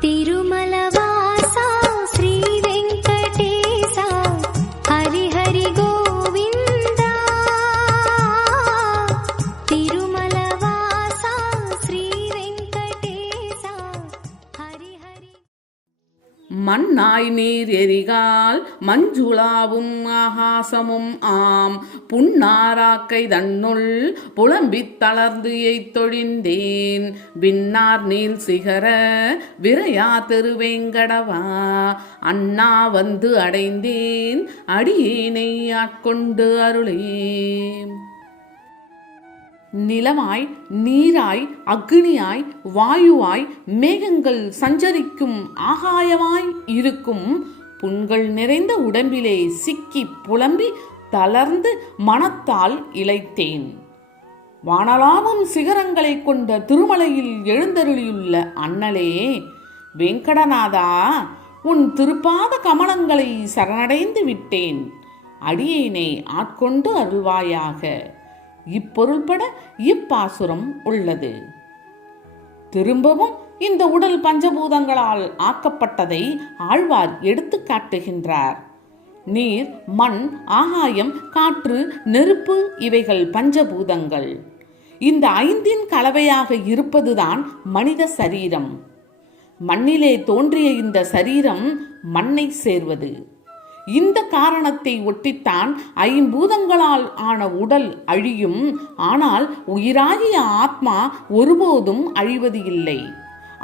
திரு நீர் எரிகால் மஞ்சுளாவும் ஆகாசமும் ஆம். புன்னாராக்கை தன்னுள் புலம்பித் தளர்ந்து எய்த்தொழிந்தேன் விண்ணார் நீல் சிகர விரையா திருவேங்கடவா. அண்ணா வந்து அடைந்தேன். அடியேனை ஆட்கொண்டு அருளேன். நிலமாய் நீராய் அக்னியாய் வாயுவாய் மேகங்கள் சஞ்சரிக்கும் ஆகாயமாய் இருக்கும். புண்கள் நிறைந்த உடம்பிலே சிக்கி புலம்பி தளர்ந்து மனத்தால் இழைத்தேன். வானலாவும் சிகரங்களை கொண்ட திருமலையில் எழுந்தருளியுள்ள அண்ணலே வெங்கடநாதா உன் திருப்பாத கமலங்களை சரணடைந்து விட்டேன். அடியேனை ஆட்கொண்டு அருள்வாயாக. இப்பொருள்பட இப்பாசுரம் உள்ளது. திரும்பவும் இந்த உடல் பஞ்சபூதங்களால் ஆக்கப்பட்டதை ஆழ்வார் எடுத்து காட்டுகின்றார். நீர் மண் ஆகாயம் காற்று நெருப்பு இவைகள் பஞ்சபூதங்கள். இந்த ஐந்தின் கலவையாக இருப்பதுதான் மனித சரீரம். மண்ணிலே தோன்றிய இந்த சரீரம் மண்ணை சேர்வது. இந்த காரணத்தை ஒட்டித்தான் ஐம்பூதங்களால் ஆன உடல் அழியும். ஆனால் உயிராகிய ஆத்மா ஒருபோதும் அழிவது இல்லை.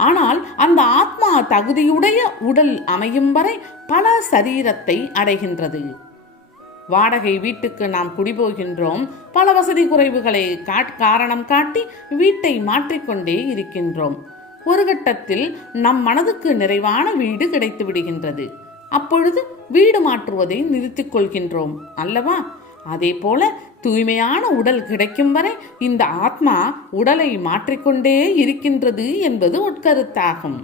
ஆனால் அந்த ஆத்மா தகுதியுடைய உடல் அமையும் வரை பல சரீரத்தை அடைகின்றது. வாடகை வீட்டுக்கு நாம் குடிபோகின்றோம். பல வசதி குறைவுகளை காட் காரணம் காட்டி வீட்டை மாற்றிக்கொண்டே இருக்கின்றோம். ஒரு கட்டத்தில் நம் மனதுக்கு நிறைவான வீடு கிடைத்து விடுகின்றது. அப்பொழுது வீடு மாற்றுவதை நிறுத்திக் கொள்கின்றோம் அல்லவா? அதே போல தூய்மையான உடல் கிடைக்கும் வரை இந்த ஆத்மா உடலை மாற்றிக்கொண்டே இருக்கின்றது என்பது உட்கருத்தாகும்.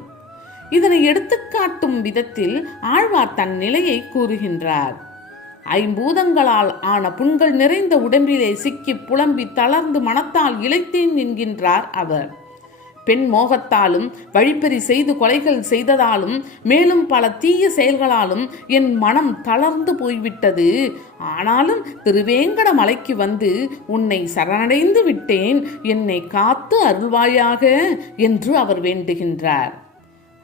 இதனை எடுத்துக்காட்டும் விதத்தில் ஆழ்வார் தன் நிலையை கூறுகின்றார். ஐம்பூதங்களால் ஆன புண்கள் நிறைந்த உடம்பிலே சிக்கி புலம்பி தளர்ந்து மனத்தால் இழைத்தேன் என்கின்றார் அவர். பெண் மோகத்தாலும் வழிப்பறி செய்து கொலைகள் செய்ததாலும் மேலும் பல தீய செயல்களாலும் என் மனம் தளர்ந்து போய்விட்டது. ஆனாலும் திருவேங்கட மலைக்கு வந்து உன்னை சரணடைந்து விட்டேன். என்னை காத்து அருள்வாயாக என்று அவர் வேண்டுகின்றார்.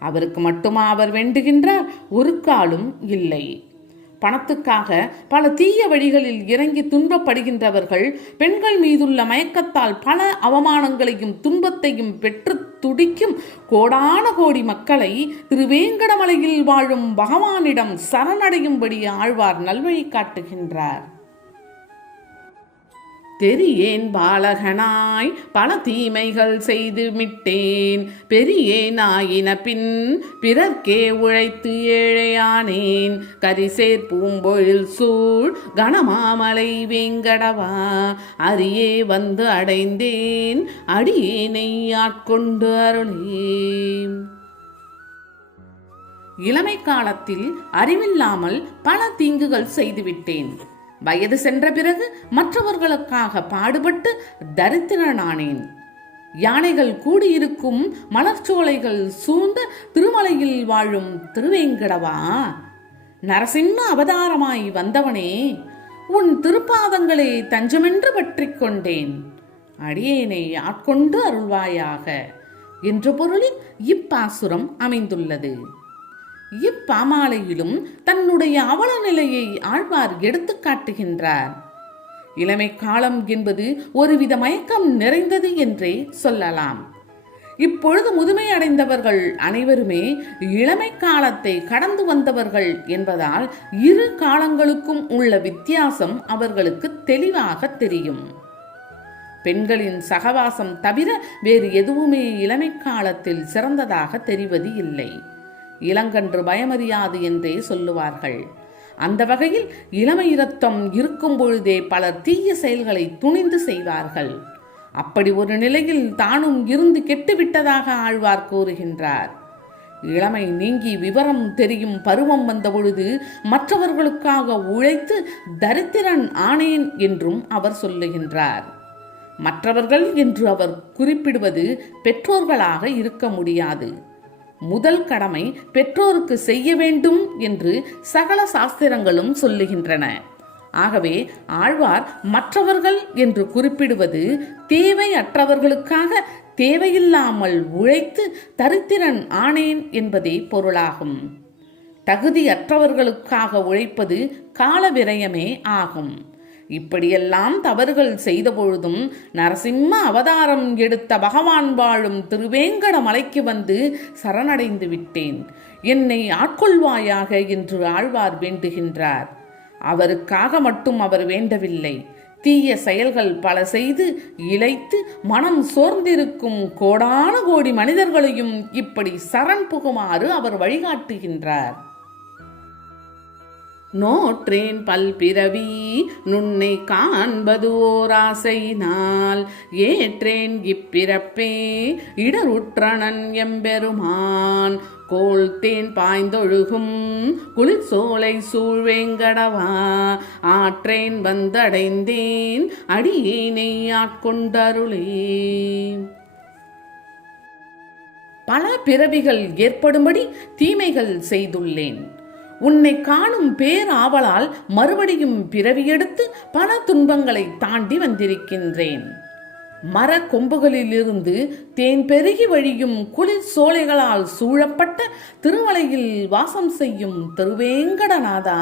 அவருக்கு மட்டுமா அவர் வேண்டுகின்றார்? ஒரு காலும் இல்லை. பணத்துக்காக பல தீய வழிகளில் இறங்கி துன்பப்படுகின்றவர்கள் பெண்கள் மீதுள்ள மயக்கத்தால் பல அவமானங்களையும் துன்பத்தையும் பெற்று துடிக்கும் கோடான கோடி மக்களை திருவேங்கடமலையில் வாழும் பகவானிடம் சரணடையும்படி ஆழ்வார் நல்வழி காட்டுகின்றார். தெரியேன் பாலகனாய் பல தீமைகள் செய்து விட்டேன் பெரியேனாயின பின் பிறர்க்கே உழைத்து ஏழையானேன். கரிசேர் பூம்பொழில் சூழ் கனமாமலை வேங்கடவா அரியே வந்து அடைந்தேன். அடியேனை ஆட்கொண்டு அருளேன். இளமை காலத்தில் அறிவில்லாமல் பல தீங்குகள் செய்துவிட்டேன். வயது சென்ற பிறகு மற்றவர்களுக்காக பாடுபட்டு தரித்திரனானேன். யானைகள் கூடியிருக்கும் மலர்ச்சோலைகள் சூழ்ந்த திருமலையில் வாழும் திருவேங்கடவா? நரசிம்ம அவதாரமாய் வந்தவனே உன் திருப்பாதங்களை தஞ்சமென்று பற்றிக் கொண்டேன். அடியேனை ஆட்கொண்டு அருள்வாயாக. என்ற பொருளில் இப்பாசுரம் அமைந்துள்ளது. இப்பாமாலையிலும் தன்னுடைய அவல நிலையை ஆழ்வார் எடுத்து காட்டுகின்றார். இளமை காலம் என்பது ஒருவித மயக்கம் நிறைந்தது என்றே சொல்லலாம். இப்பொழுது முதுமை அடைந்தவர்கள் அனைவருமே இளமை காலத்தை கடந்து வந்தவர்கள் என்பதால் இரு காலங்களுக்கும் உள்ள வித்தியாசம் அவர்களுக்கு தெளிவாக தெரியும். பெண்களின் சகவாசம் தவிர வேறு எதுவுமே இளமை காலத்தில் சிறந்ததாக தெரிவது இல்லை. இளங்கன்று பயமறியாது என்றே சொல்லுவார்கள். அந்த வகையில் இளமை இரத்தம் இருக்கும் பொழுதே பலர் தீய செயல்களை துணிந்து செய்வார்கள். அப்படி ஒரு நிலையில் தானும் இருந்து கெட்டுவிட்டதாக ஆழ்வார் கூறுகின்றார். இளமை நீங்கி விவரம் தெரியும் பருவம் வந்த பொழுது மற்றவர்களுக்காக உழைத்து தரித்திரன் ஆனேன் என்றும் அவர் சொல்லுகின்றார். மற்றவர்கள் என்று அவர் குறிப்பிடுவது பெற்றோர்களாக இருக்க முடியாது. முதல் கடமை பெற்றோருக்கு செய்ய வேண்டும் என்று சகல சாஸ்திரங்களும் சொல்லுகின்றன. ஆகவே ஆழ்வார் மற்றவர்கள் என்று குறிப்பிடுவது தேவையற்றவர்களுக்காக தேவையில்லாமல் உழைத்து தரித்திரன் ஆனேன் என்பதே பொருளாகும். தகுதியற்றவர்களுக்காக உழைப்பது கால விரயமே ஆகும். இப்படியெல்லாம் தவறுகள் செய்தபொழுதும் நரசிம்ம அவதாரம் எடுத்த பகவான் வாழும் திருவேங்கட மலைக்கு வந்து சரணடைந்து விட்டேன். என்னை ஆட்கொள்வாயாக என்று ஆழ்வார் வேண்டுகின்றார். அவருக்காக மட்டும் அவர் வேண்டவில்லை. தீய செயல்கள் பல செய்து இழைத்து மனம் சோர்ந்திருக்கும் கோடான கோடி மனிதர்களையும் இப்படி சரண் புகுமாறு அவர் வழிகாட்டுகின்றார். நோற்றேன் பல்பிறவி நுண்ணை காண்பது ஓர் ஆசையினால் ஏற்றேன் இப்பிறப்பே இடருற்றனன் எம்பெருமான். கோள்தேன் பாய்ந்தொழுகும் குளிர் சோலை சூழ்வேங்கடவா. ஆற்றேன் வந்தடைந்தேன் அடியேனை ஆட்கொண்டருளே. பல பிறவிகள் ஏற்படும்படி தீமைகள் செய்துள்ளேன். உன்னை காணும் பேராவலால் மறுபடியும் பிறவியெடுத்து பல துன்பங்களை தாண்டி வந்திருக்கின்றேன். மர கொம்புகளிலிருந்து தேன் பெருகி வழியும் குளிர் சோலைகளால் சூழப்பட்ட திருமலையில் வாசம் செய்யும் திருவேங்கடநாதா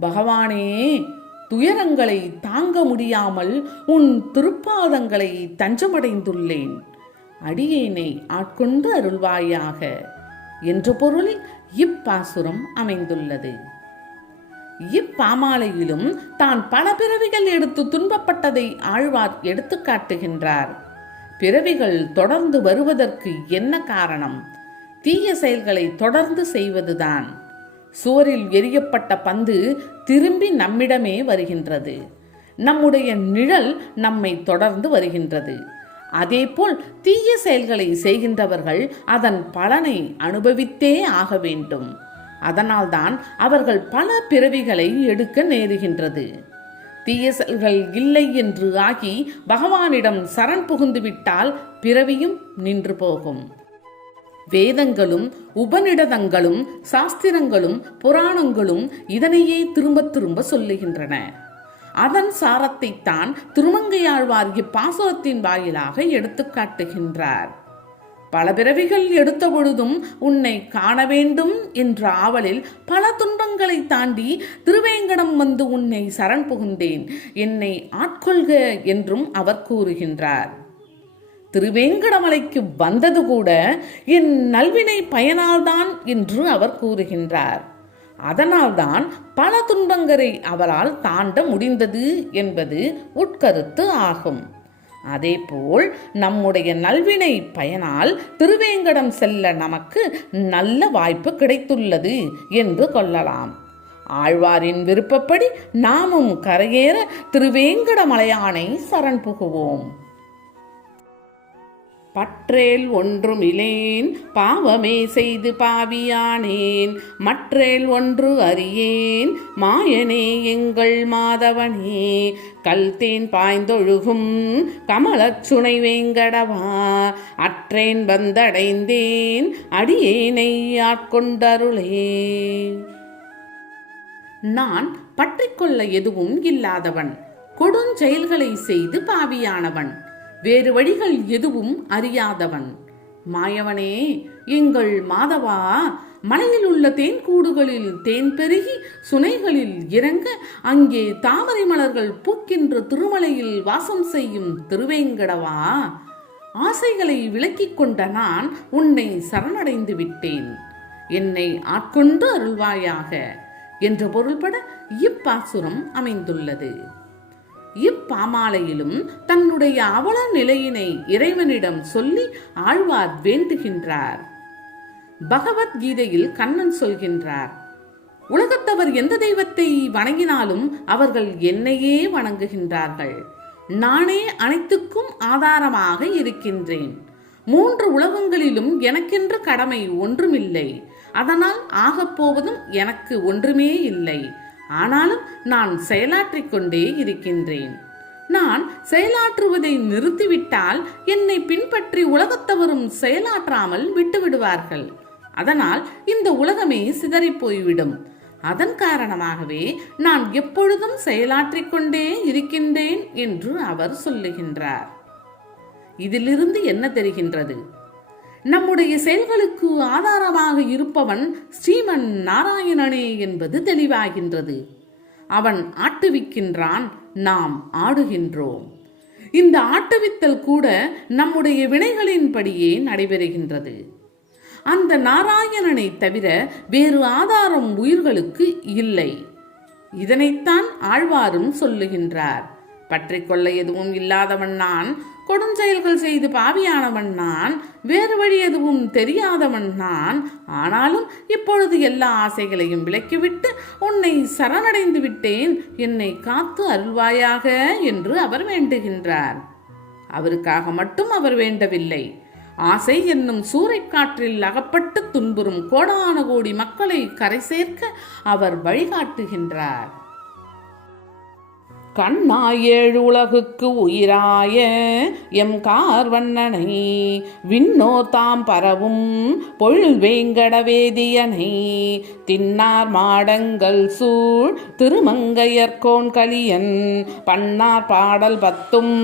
பகவானே துயரங்களை தாங்க முடியாமல் உன் திருப்பாதங்களை தஞ்சமடைந்துள்ளேன். அடியேனை ஆட்கொண்டு அருள்வாயாக. என்ற பொருளில் இப்பாசுரம் அமைந்துள்ளது. இப்பாமாலையிலும் தான் பல பிறவிகள் எடுத்து துன்பப்பட்டதை ஆழ்வார் எடுத்து காட்டுகின்றார். பிறவிகள் தொடர்ந்து வருவதற்கு என்ன காரணம்? தீய செயல்களை தொடர்ந்து செய்வதுதான். சுவரில் எரியப்பட்ட பந்து திரும்பி நம்மிடமே வருகின்றது. நம்முடைய நிழல் நம்மை தொடர்ந்து வருகின்றது. அதேபோல் தீய செயல்களை செய்கின்றவர்கள் அதன் பலனை அனுபவித்தே ஆக வேண்டும். அதனால்தான் அவர்கள் பல பிறவிகளை எடுக்க நேருகின்றது. தீய செயல்கள் இல்லை என்று ஆகி பகவானிடம் சரண் புகுந்துவிட்டால் பிறவியும் நின்று போகும். வேதங்களும் உபநிடதங்களும் சாஸ்திரங்களும் புராணங்களும் இதனையே திரும்ப திரும்ப சொல்லுகின்றன. அதன் சாரத்தைத்தான் திருமங்கையாழ்வார் இப்பாசுரத்தின் வாயிலாக எடுத்து காட்டுகின்றார். பல பிறவிகள் எடுத்த பொழுதும் உன்னை காண வேண்டும் என்ற ஆவலில் பல துன்பங்களை தாண்டி திருவேங்கடம் வந்து உன்னை சரண் புகுந்தேன். என்னை ஆட்கொள்க என்றும் அவர் கூறுகின்றார். திருவேங்கடமலைக்கு வந்தது கூட என் நல்வினை பயனால்தான் என்று அவர் கூறுகின்றார். அதனால்தான் பல துன்பங்களை அவரால் தாண்ட முடிந்தது என்பது உட்கருத்து ஆகும். அதேபோல் நம்முடைய நல்வினை பயனால் திருவேங்கடம் செல்ல நமக்கு நல்ல வாய்ப்பு கிடைத்துள்ளது என்று கொள்ளலாம். ஆழ்வாரின் விருப்பப்படி நாமும் கரையேற திருவேங்கடமலையானை சரண் புகுவோம். பற்றேல் ஒன்றுமிலேன் பாவமே செய்து பாவியானேன். மற்றேல் ஒன்று அறியேன் மாயனே எங்கள் மாதவனே. கல்தேன் பாய்ந்தொழுகும் கமலச்சுனை வேங்கடவா. அற்றேன் வந்தடைந்தேன் அடியேனை ஆட்கொண்டருளே. நான் பற்றிக்கொள்ள எதுவும் இல்லாதவன் கொடுஞ்செயல்களை செய்து பாவியானவன். வேறு வழிகள் எதுவும் அறியாதவன். மாயவனே எங்கள் மாதவா மலையில் உள்ள தேன் கூடுகளில் தேன் பெருகி சுனைகளில் இறங்க அங்கே தாமரை மலர்கள் பூக்கின்ற திருமலையில் வாசம் செய்யும் திருவேங்கடவா. ஆசைகளை விலக்கிக் கொண்ட நான் உன்னை சரணடைந்து விட்டேன். என்னை ஆட்கொண்டு அருள்வாயாக. என்ற பொருள்பட இப்பாசுரம் அமைந்துள்ளது. இப்பாமாலையிலும் தன்னுடைய அவல நிலையினை இறைவனிடம் சொல்லி ஆழ்வார் வேண்டுகின்றார். பகவத்கீதையில் கண்ணன் சொல்கின்றார் உலகத்தவர் எந்த தெய்வத்தை வணங்கினாலும் அவர்கள் என்னையே வணங்குகின்றார்கள். நானே அனைத்துக்கும் ஆதாரமாக இருக்கின்றேன். மூன்று உலகங்களிலும் எனக்கென்று கடமை ஒன்றுமில்லை. அதனால் ஆகப்போவதும் எனக்கு ஒன்றுமே இல்லை. ஆனாலும் நான் செயலாற்றிக் கொண்டே இருக்கின்றேன். நான் செயலாற்றுவதை நிறுத்திவிட்டால் என்னை பின்பற்றி உலகத்தவரும் செயலாற்றாமல் விட்டுவிடுவார்கள். அதனால் இந்த உலகமே சிதறிப் போய்விடும். அதன் காரணமாகவே நான் எப்பொழுதும் செயலாற்றிக் கொண்டே இருக்கின்றேன் என்று அவர் சொல்லுகின்றார். இதிலிருந்து என்ன தெரிகின்றது? நம்முடைய செயல்களுக்கு ஆதாரமாக இருப்பவன் ஸ்ரீமன் நாராயணனே என்பது தெளிவாகின்றது. அவன் ஆட்டுவிக்கின்றான் நாம் ஆடுகின்றோம். இந்த ஆட்டுவித்தல் கூட நம்முடைய வினைகளின்படியே நடைபெறுகின்றது. அந்த நாராயணனை தவிர வேறு ஆதாரம் உயிர்களுக்கு இல்லை. இதனைத்தான் ஆழ்வாரும் சொல்லுகின்றார். பற்றிக்கொள்ள எதுவும் இல்லாதவன் நான் கொடும் செயல்கள் செய்து பாவியானவன் நான் வேறு வழி எதுவும் தெரியாதவன் நான். ஆனாலும் இப்பொழுது எல்லா ஆசைகளையும் விலக்கிவிட்டு உன்னை சரணடைந்து விட்டேன். என்னை காத்து அருள்வாயாக என்று அவர் வேண்டுகின்றார். அவருக்காக மட்டும் அவர் வேண்டவில்லை. ஆசை என்னும் சூறைக்காற்றில் அகப்பட்டு துன்புறும் கோடான கோடி மக்களை கரை சேர்க்க அவர் வழிகாட்டுகின்றார். கண்ணாயேழு உலகுக்கு உயிராய எம் கார்வண்ணனை. விண்ணோ தாம் பரவும் பொழில் வேங்கடவேதியனை தின்னார் மாடங்கள் சூழ் திருமங்கையர்கோன் கலியன் பன்னார் பாடல் பத்தும்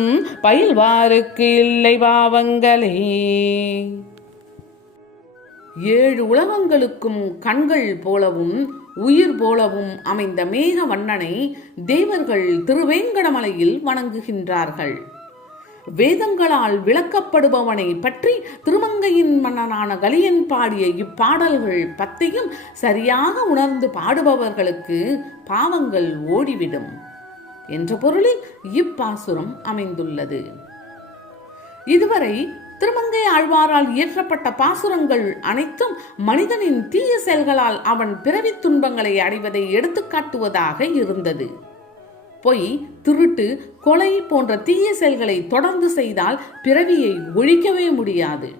பயில்வாருக்கு இல்லை பாவங்களே. ஏழு உலகங்களுக்கும் கண்கள் போலவும் உயிர் போலவும் அமைந்த மேக வண்ணனை தேவர்கள் திருவேங்கடமலையில் வணங்குகின்றார்கள். வேதங்களால் விளக்கப்படுபவனை பற்றி திருமங்கையின் மன்னனான கலியன் பாடிய இப்பாடல்கள் பத்தையும் சரியாக உணர்ந்து பாடுபவர்களுக்கு பாவங்கள் ஓடிவிடும் என்ற பொருளில் இப்பாசுரம் அமைந்துள்ளது. இதுவரை திருமங்கை ஆழ்வாரால் இயற்றப்பட்ட பாசுரங்கள் அனைத்தும் மனிதனின் தீய செயல்களால் அவன் பிறவி துன்பங்களை அடைவதை எடுத்துக்காட்டுவதாக இருந்தது. பொய் திருட்டு கொலை போன்ற தீய செயல்களை தொடர்ந்து செய்தால் பிறவியை ஒழிக்கவே முடியாது.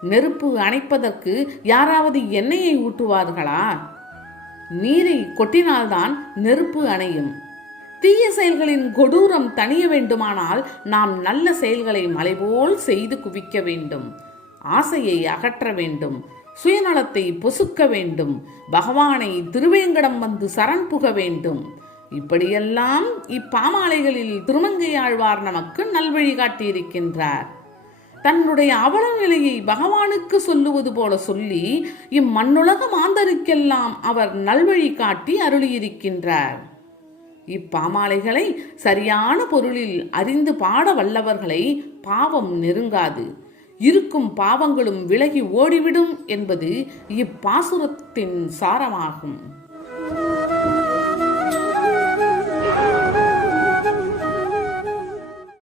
நெருப்பு அணைப்பதற்கு யாராவது எண்ணெயை ஊட்டுவார்களா? நீரை கொட்டினால்தான் நெருப்பு அணையும். தீய செயல்களின் கொடூரம் தணிய வேண்டுமானால் நாம் நல்ல செயல்களை மலைபோல் செய்து குவிக்க வேண்டும். ஆசையை அகற்ற வேண்டும். சுயநலத்தை பொசுக்க வேண்டும். பகவானை திருவேங்கடம் வந்து சரண் புக வேண்டும். இப்படியெல்லாம் இப்பாமாலைகளில் திருமங்கையாழ்வார் நமக்கு நல்வழி காட்டியிருக்கின்றார். தன்னுடைய அவல நிலையை பகவானுக்கு சொல்லுவது போல சொல்லி இம்மண்ணுலக மாந்தருக்கெல்லாம் அவர் நல்வழி காட்டி அருளியிருக்கின்றார். இப்பாமாலைகளை சரியான பொருளில் அறிந்து பாட வல்லவர்களை பாவம் நெருங்காது. இருக்கும் பாவங்களும் விலகி ஓடிவிடும் என்பது இப்பாசுரத்தின் சாரமாகும்.